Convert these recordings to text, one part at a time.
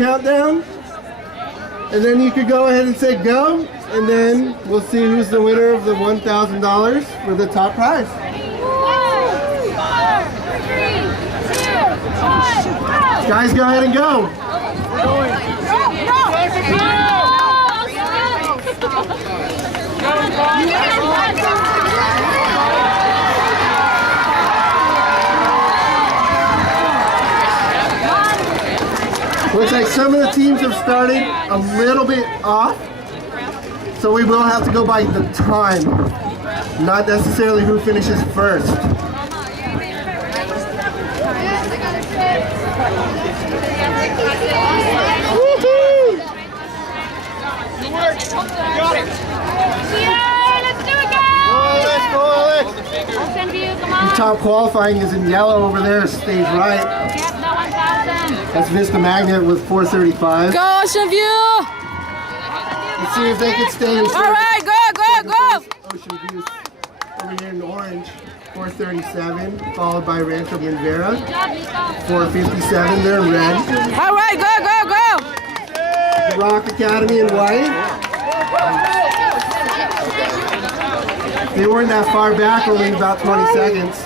countdown, and then you could go ahead and say go, and then we'll see who's the winner of the $1,000 for the top prize. 5, 4, 3, 2, 1. Guys, go ahead and go. Looks like some of the teams have started a little bit off, so we will have to go by the time, not necessarily who finishes first. Got it. Yeah, let's do it, guys. Go, Alex. Ocean view, come on. The top qualifying is in yellow over there, stage right. Yep, no 1,000. That's Vista Magnet with 435. Go, Ocean View! Let's see if they can stay in. All right, go! Ocean View over here in orange, 437, followed by Rancho Rivera, 457. They're in red. All right, go! The Rock Academy in white. They weren't that far back, only about 20 seconds.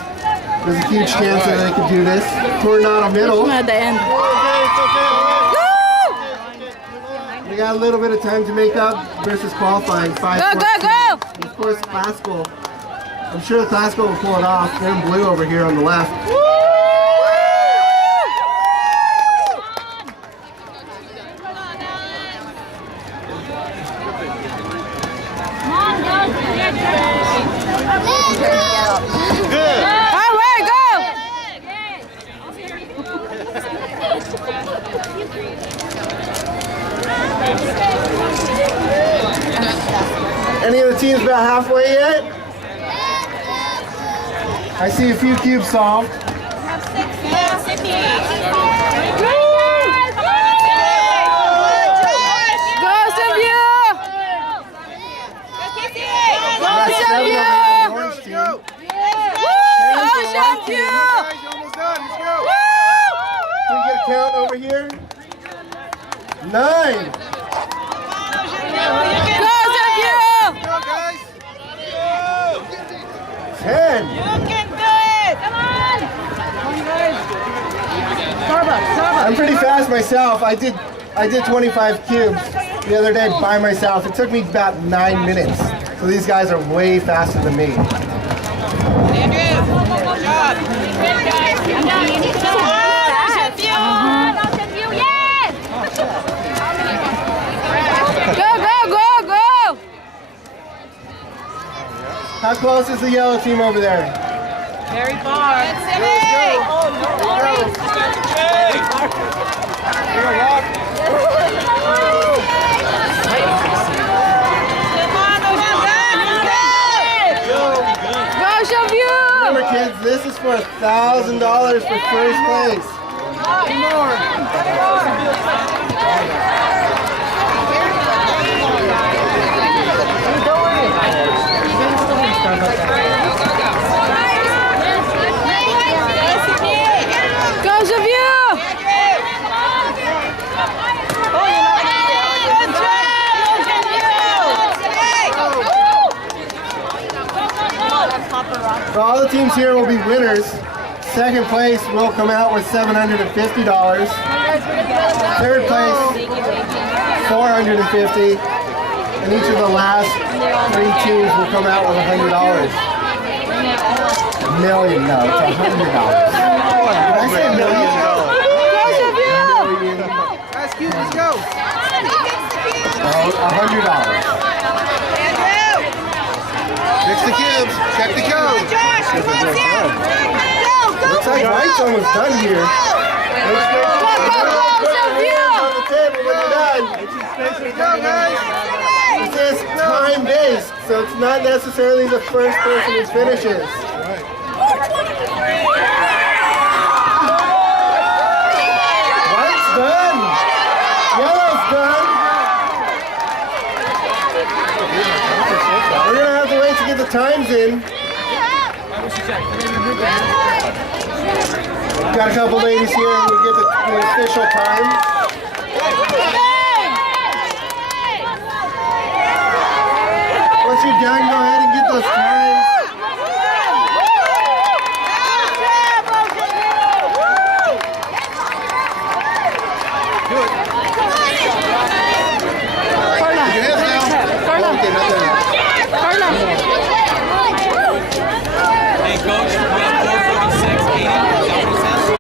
There's a huge chance that they could do this. Coronado middle. At the end. We got a little bit of time to make up versus qualifying. 5, Go! And of course, Classical. I'm sure the Classical will pull it off. They're in blue over here on the left. Any of the teams about halfway yet? I see a few cubes solved. Go, Ocean View! That's 7 over on the orange team. Ocean View! Can we get a count over here? 9. Go, Ocean View! 10. You can do it! Come on! I'm pretty fast myself. I did 25 cubes the other day by myself. It took me about 9 minutes. So these guys are way faster than me. Andrew, good job. Good guys. Ocean View! Ocean View, yes! Go! How close is the yellow team over there? Very far. Go, Ocean View! Remember, kids, this is for $1,000 for first place. Go, Ocean View! So all the teams here will be winners. Second place will come out with $750. Third place, $450. And each of the last 3 teams will come out with $100. $1 million, no, it's $100. Did I say $1 million? $1 million. Let's go. $100. Fix the cubes. Check the code. Looks like Mike's almost done here. Let's go. On the table when you're done. Go, guys. This is time-based, so it's not necessarily the first person who finishes. White's done. Yellow's done. We're gonna have to wait to get the times in. Got a couple ladies here, and we'll get the official time. those times